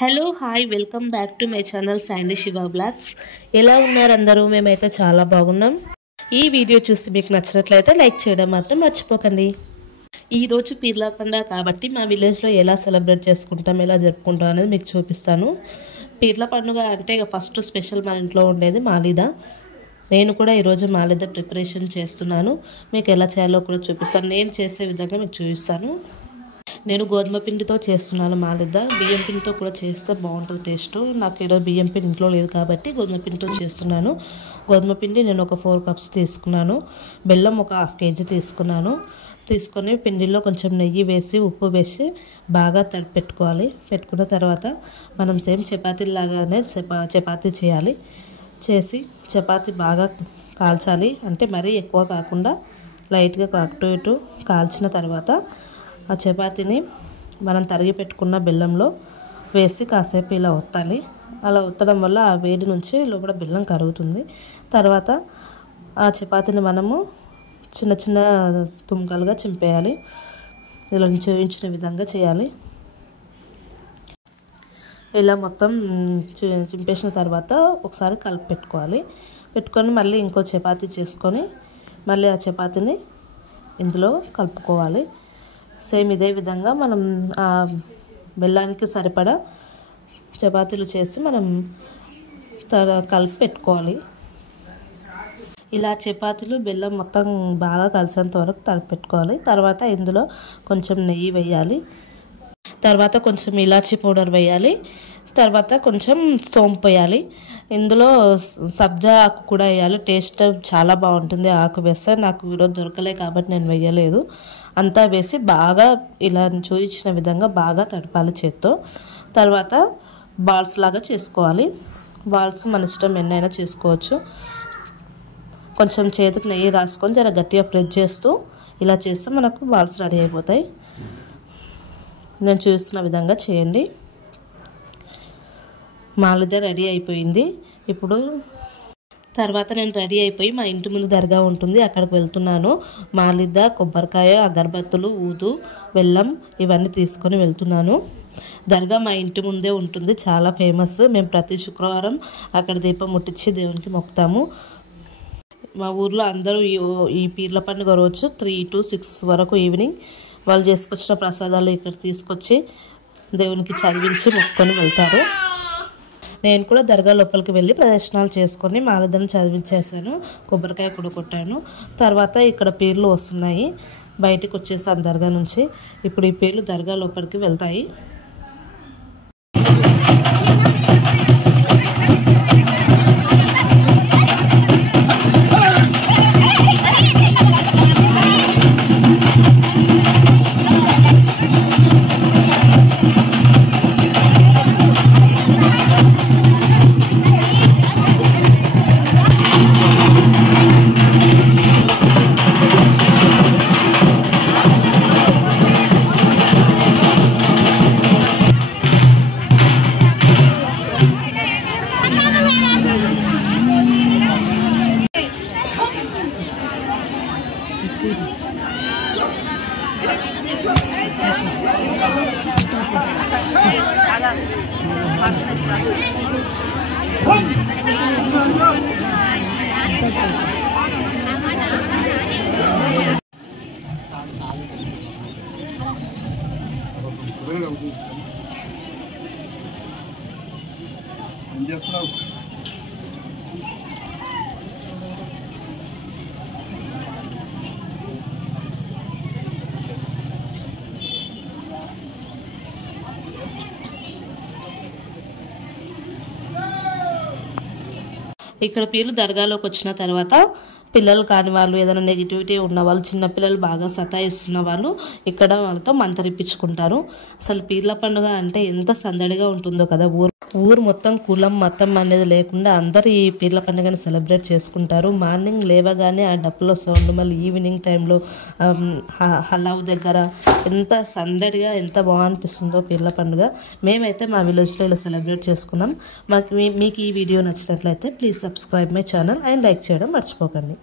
Hello hi welcome back to my channel Sandy Shiva vlogs. ఎలా ఉన్నారు అందరూ? మేమైతే చాలా బాగున్నాం. ఈ వీడియో చూసి మీకు నచ్చినట్లయితే లైక్ చేయడం మాత్రం మర్చిపోకండి. ఈరోజు పీర్ల పండుగ కాబట్టి మా విలేజ్లో ఎలా సెలబ్రేట్ చేసుకుంటాం, ఎలా జరుపుకుంటాం అనేది మీకు చూపిస్తాను. పీర్ల పండుగ అంటే ఫస్ట్ స్పెషల్ మన ఇంట్లో ఉండేది మాలీదా. నేను కూడా ఈరోజు మాలీదా ప్రిపరేషన్ చేస్తున్నాను. మీకు ఎలా చేయాలో కూడా చూపిస్తాను. నేను చేసే విధంగా మీకు చూపిస్తాను. నేను గోధుమ పిండితో చేస్తున్నాను మాలీదా. బియ్యం పిండితో కూడా చేస్తే బాగుంటుంది టేస్ట్. నాకు ఈరోజు బియ్యం పిండి ఇంట్లో లేదు కాబట్టి గోధుమ పిండితో చేస్తున్నాను. గోధుమ పిండి నేను ఒక 4 కప్స్ తీసుకున్నాను. బెల్లం ఒక 1/2 kg తీసుకున్నాను. తీసుకొని పిండిలో కొంచెం నెయ్యి వేసి ఉప్పు వేసి బాగా పెట్టుకోవాలి. పెట్టుకున్న తర్వాత మనం సేమ్ చపాతీలాగానే చపాతీ చేయాలి. చేసి చపాతీ బాగా కాల్చాలి. అంటే మరీ ఎక్కువ కాకుండా లైట్గా అటు ఇటు కాల్చిన తర్వాత ఆ చపాతీని మనం తరిగి పెట్టుకున్న బెల్లంలో వేసి కాసేపు ఇలా ఒత్తాలి. అలా ఒత్తడం వల్ల ఆ వేడి నుంచి లోపల బెల్లం కరుగుతుంది. తర్వాత ఆ చపాతీని మనము చిన్న చిన్న తుంకలుగా చింపేయాలి. ఇలా చూపించిన విధంగా చేయాలి. ఇలా మొత్తం చింపేసిన తర్వాత ఒకసారి కలిపి పెట్టుకోవాలి. పెట్టుకొని మళ్ళీ ఇంకో చపాతీ చేసుకొని మళ్ళీ ఆ చపాతీని ఇందులో కలుపుకోవాలి. సేమ్ ఇదే విధంగా మనం ఆ బెల్లానికి సరిపడా చపాతీలు చేసి మనం కలిపి పెట్టుకోవాలి. ఇలా చపాతీలు బెల్లం మొత్తం బాగా కలిసేంత వరకు కలిపి పెట్టుకోవాలి. తర్వాత ఇందులో కొంచెం నెయ్యి వేయాలి. తర్వాత కొంచెం ఇలాచీ పౌడర్ వేయాలి. తర్వాత కొంచెం సోంపు వేయాలి. ఇందులో సబ్జా ఆకు కూడా వేయాలి. టేస్ట్ చాలా బాగుంటుంది ఆకు వేస్తే. నాకు ఈరోజు దొరకలే కాబట్టి నేను వేయలేదు. అంతా వేసి బాగా ఇలా చూపించిన విధంగా బాగా తడపాలి చేత్తో. తర్వాత బాల్స్ లాగా చేసుకోవాలి. బాల్స్ మన ఇష్టం ఎన్నైనా చేసుకోవచ్చు. కొంచెం చేతికి నెయ్యి రాసుకొని జర గట్టిగా ప్రెస్ చేస్తూ ఇలా చేస్తే మనకు బాల్స్ రెడీ అయిపోతాయి. నేను చూస్తున్న విధంగా చేయండి. మాలీదా రెడీ అయిపోయింది. ఇప్పుడు తర్వాత నేను రెడీ అయిపోయి మా ఇంటి ముందు దర్గా ఉంటుంది, అక్కడికి వెళ్తున్నాను. మాలీదా, కొబ్బరికాయ, అగరబత్తులు, ఊదు, బెల్లం ఇవన్నీ తీసుకొని వెళ్తున్నాను. దర్గా మా ఇంటి ముందే ఉంటుంది, చాలా ఫేమస్. మేము ప్రతి శుక్రవారం అక్కడ దీపం ముట్టించి దేవునికి మొక్కుతాము. మా ఊర్లో అందరూ ఈ పీర్ల పండుగ రోజు 3 to 6 వరకు ఈవినింగ్ వాళ్ళు చేసుకొచ్చిన ప్రసాదాలు ఇక్కడ తీసుకొచ్చి దేవునికి చదివించి మొక్కుకొని వెళ్తారు. నేను కూడా దర్గా లోపలికి వెళ్ళి ప్రదర్శనలు చేసుకొని మాలీదాను చదివించేసాను. కొబ్బరికాయ కూడా కొట్టాను. తర్వాత ఇక్కడ పీర్లు వస్తున్నాయి. బయటికి వచ్చేసాను దర్గా నుంచి. ఇప్పుడు ఈ పీర్లు దర్గా లోపలికి వెళ్తాయి. ఇక్కడ పీర్లు దర్గాలోకి వచ్చిన తర్వాత పిల్లలు కాని వాళ్ళు, ఏదైనా నెగిటివిటీ ఉన్న వాళ్ళు, చిన్నపిల్లలు బాగా సతాయిస్తున్న వాళ్ళు ఇక్కడ వాళ్ళతో మంతరిప్పించుకుంటారు. అసలు పీర్ల పండుగ అంటే ఎంత సందడిగా ఉంటుందో కదా. ఊరు మొత్తం కులం మతం అనేది లేకుండా అందరూ ఈ పీర్ల పండుగను సెలబ్రేట్ చేసుకుంటారు. మార్నింగ్ లేవగానే ఆ డప్పుల సౌండ్, మళ్ళీ ఈవినింగ్ టైంలో హలావ్ దగ్గర ఎంత సందడిగా ఎంత బాగా అనిపిస్తుందో పీర్ల పండుగ. మేమైతే మా విలేజ్లో ఇలా సెలబ్రేట్ చేసుకున్నాం. మీకు ఈ వీడియో నచ్చినట్లయితే please subscribe my channel and like చేయడం మర్చిపోకండి.